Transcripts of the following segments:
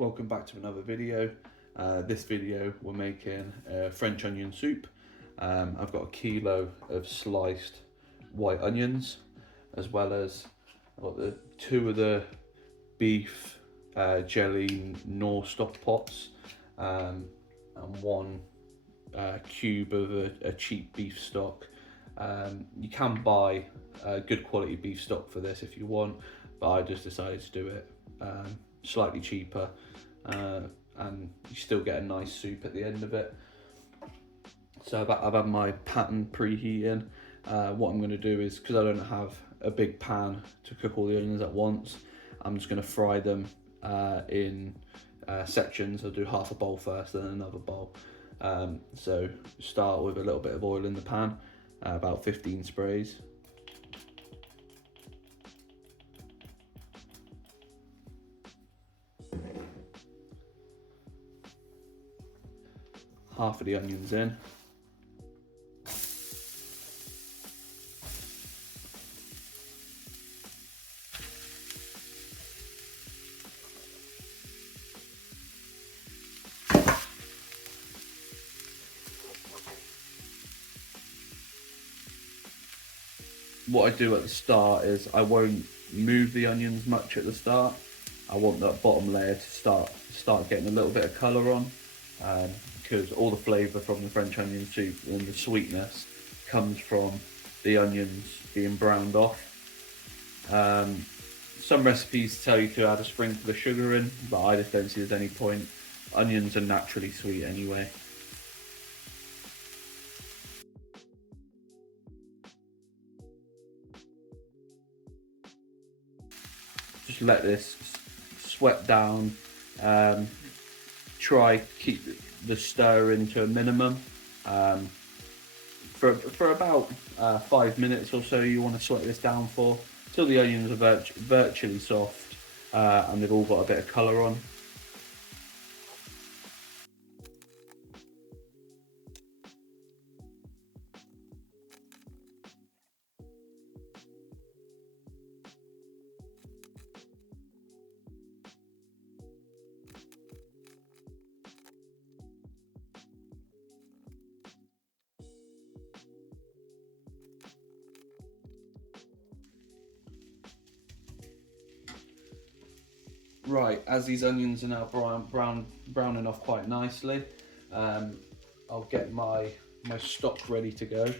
Welcome back to another video. This video we're making French onion soup. I've got a kilo of sliced white onions, as well as I've got two of the beef jelly knor stock pots, and one cube of a cheap beef stock. You can buy good quality beef stock for this if you want, but I just decided to do it slightly cheaper, and you still get a nice soup at the end of it. So I've had my pan preheating. What I'm going to do is, because I don't have a big pan to cook all the onions at once, I'm just going to fry them in sections. I'll do half a bowl first, then another bowl. So start with a little bit of oil in the pan, about 15 sprays. Half of the onions in. What I do at the start is I won't move the onions much at the start. I want that bottom layer to start getting a little bit of colour on, because all the flavour from the French onion soup and the sweetness comes from the onions being browned off. Some recipes tell you to add a sprinkle of sugar in, but I just don't see there's any point. Onions are naturally sweet anyway. Just let this sweat down. Try keep the stir into a minimum. For about 5 minutes or so, you want to sweat this down for, till the onions are virtually soft, and they've all got a bit of colour on. Right, as these onions are now browning off quite nicely, I'll get my stock ready to go.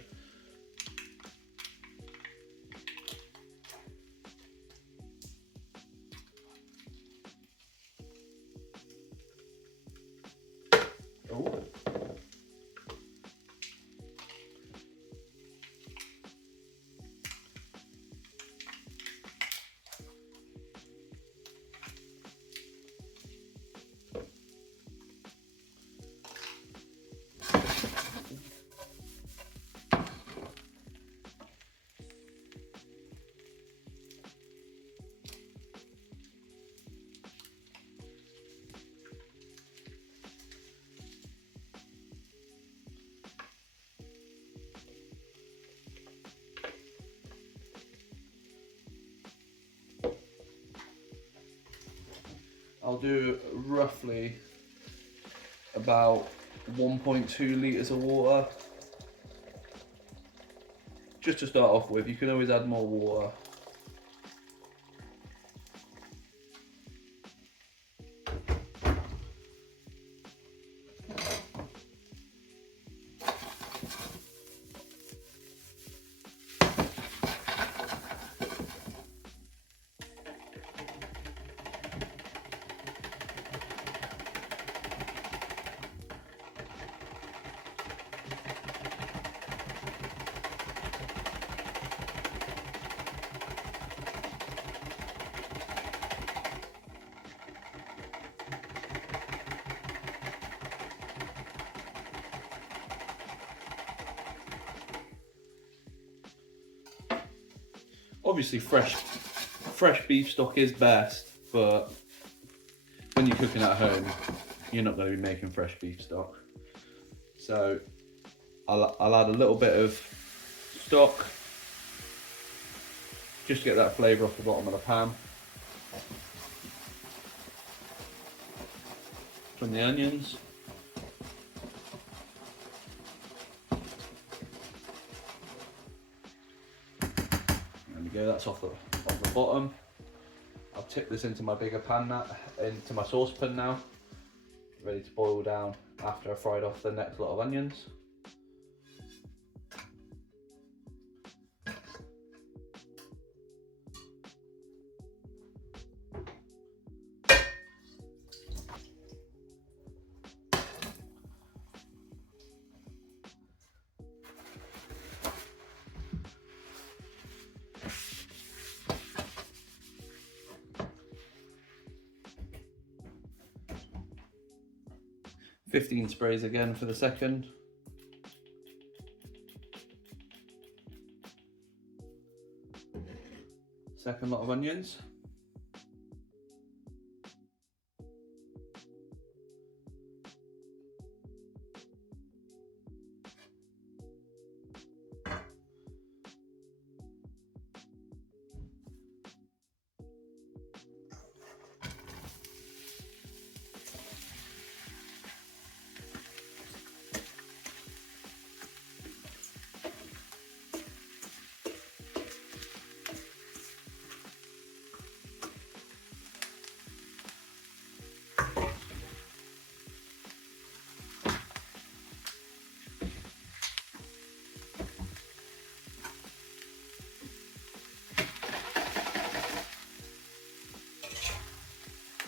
Oh. I'll do roughly about 1.2 litres of water, just to start off with. You can always add more water. Obviously fresh beef stock is best, but when you're cooking at home, you're not going to be making fresh beef stock. So I'll add a little bit of stock, just to get that flavour off the bottom of the pan. from the onions. There we go, that's off the bottom. I'll tip this into my bigger pan now, into my saucepan now, ready to boil down after I fried off the next lot of onions. Fifteen sprays again for the second. Second lot of onions.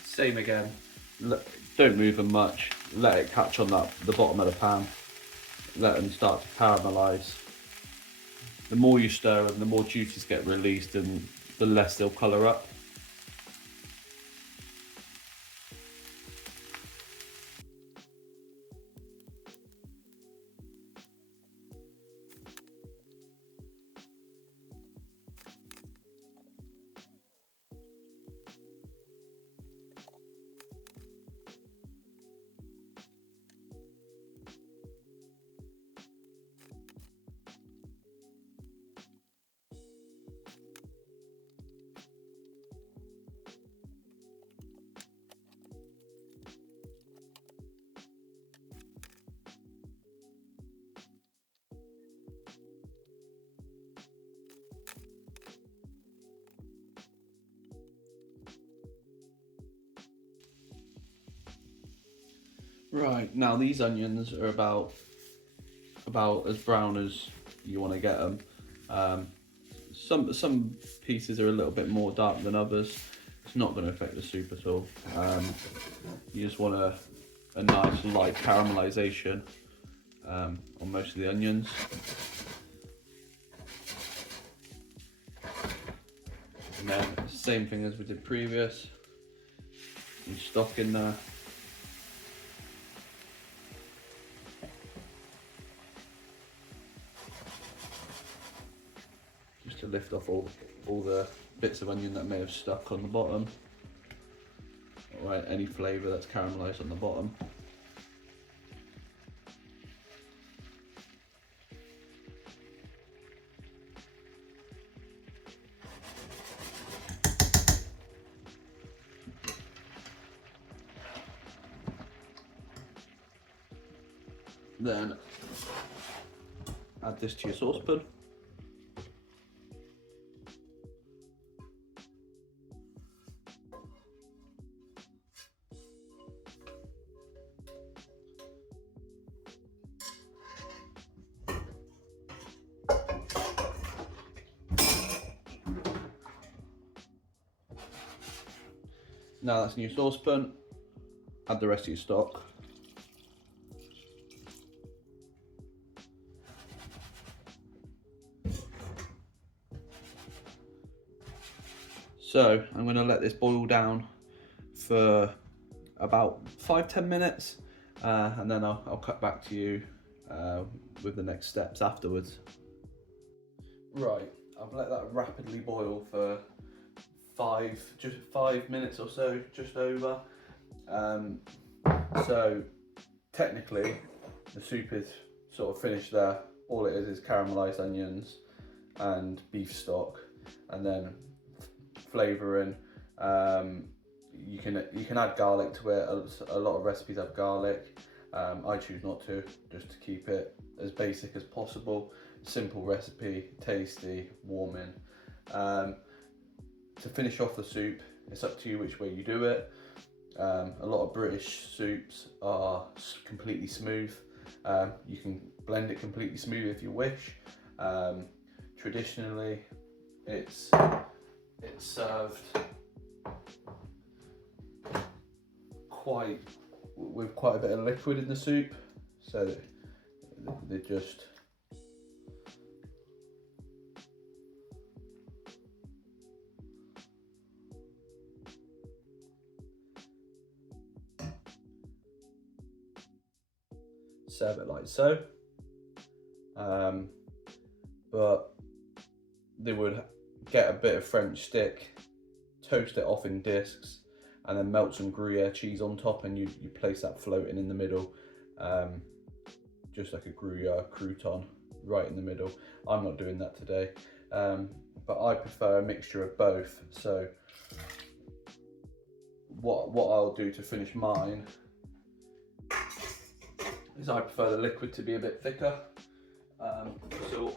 Same again, don't move them much, let it catch on the bottom of the pan, let them start to caramelise. The more you stir them, the more juices get released and the less they'll colour up. Right, now these onions are about as brown as you want to get them. Some pieces are a little bit more dark than others. It's not going to affect the soup at all. You just want a nice light caramelization on most of the onions. And then same thing as we did previous. Some stock in there. To lift off all the bits of onion that may have stuck on the bottom. Alright, any flavour that's caramelised on the bottom. Then add this to your saucepan. Now that's in your saucepan, add the rest of your stock. So I'm going to let this boil down for about 5-10 minutes and then I'll cut back to you with the next steps afterwards. Right, I've let that rapidly boil for just 5 minutes or so, just over. So technically the soup is sort of finished there. All it is caramelised onions and beef stock, and then flavouring you can add garlic to it. A lot of recipes have garlic. I choose not to, just to keep it as basic as possible. Simple recipe, tasty, warming. To finish off the soup, it's up to you which way you do it. A lot of British soups are completely smooth. You can blend it completely smooth if you wish. Traditionally, it's served with quite a bit of liquid in the soup, so they just serve it like so. But they would get a bit of French stick, toast it off in discs, and then melt some Gruyere cheese on top, and you place that floating in the middle, just like a Gruyere crouton right in the middle. I'm not doing that today, but I prefer a mixture of both. So what I'll do to finish mine is I prefer the liquid to be a bit thicker. So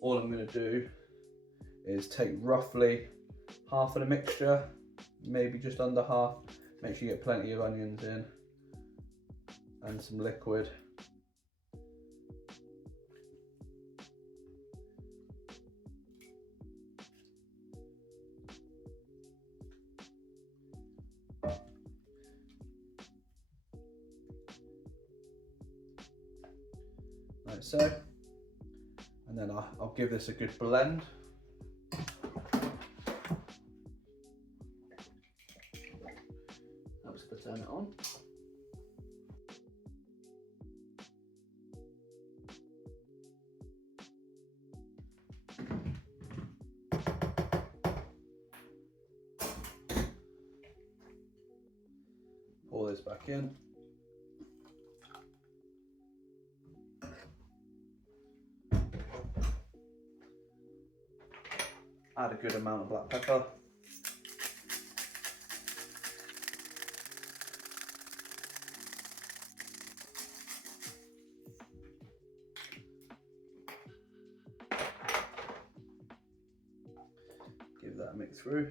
all I'm going to do is take roughly half of the mixture, maybe just under half. Make sure you get plenty of onions in and some liquid. Like so, and then I'll give this a good blend. I'm just going to turn it on. Pour this back in. Add a good amount of black pepper. Give that a mix through.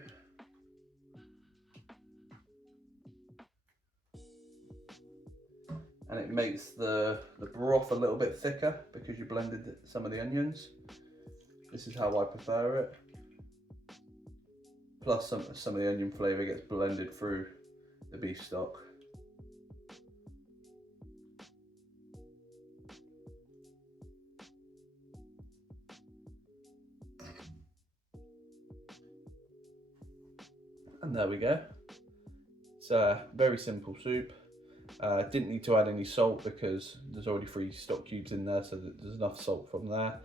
And it makes the broth a little bit thicker because you blended some of the onions. This is how I prefer it. Plus some of the onion flavour gets blended through the beef stock. And there we go. It's a very simple soup. Didn't need to add any salt because there's already 3 stock cubes in there, so there's enough salt from there.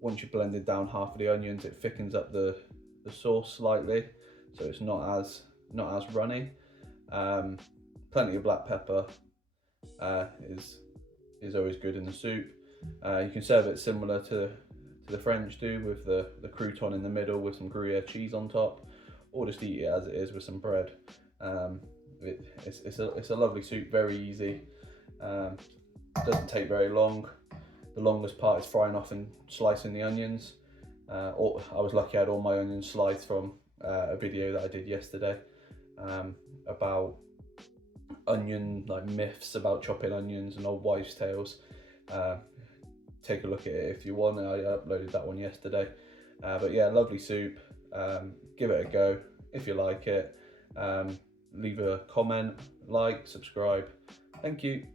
Once you've blended down half of the onions, it thickens up the sauce slightly, so it's not as runny. Plenty of black pepper is always good in the soup. You can serve it similar to the French do, with the crouton in the middle with some Gruyere cheese on top, or just eat it as it is with some bread. It's a lovely soup, very easy. Doesn't take very long. The longest part is frying off and slicing the onions. I was lucky I had all my onions sliced from a video that I did yesterday about myths about chopping onions and old wives' tales. Take a look at it if you want. I uploaded that one yesterday. But yeah, lovely soup. Give it a go if you like it. Leave a comment, like, subscribe. Thank you.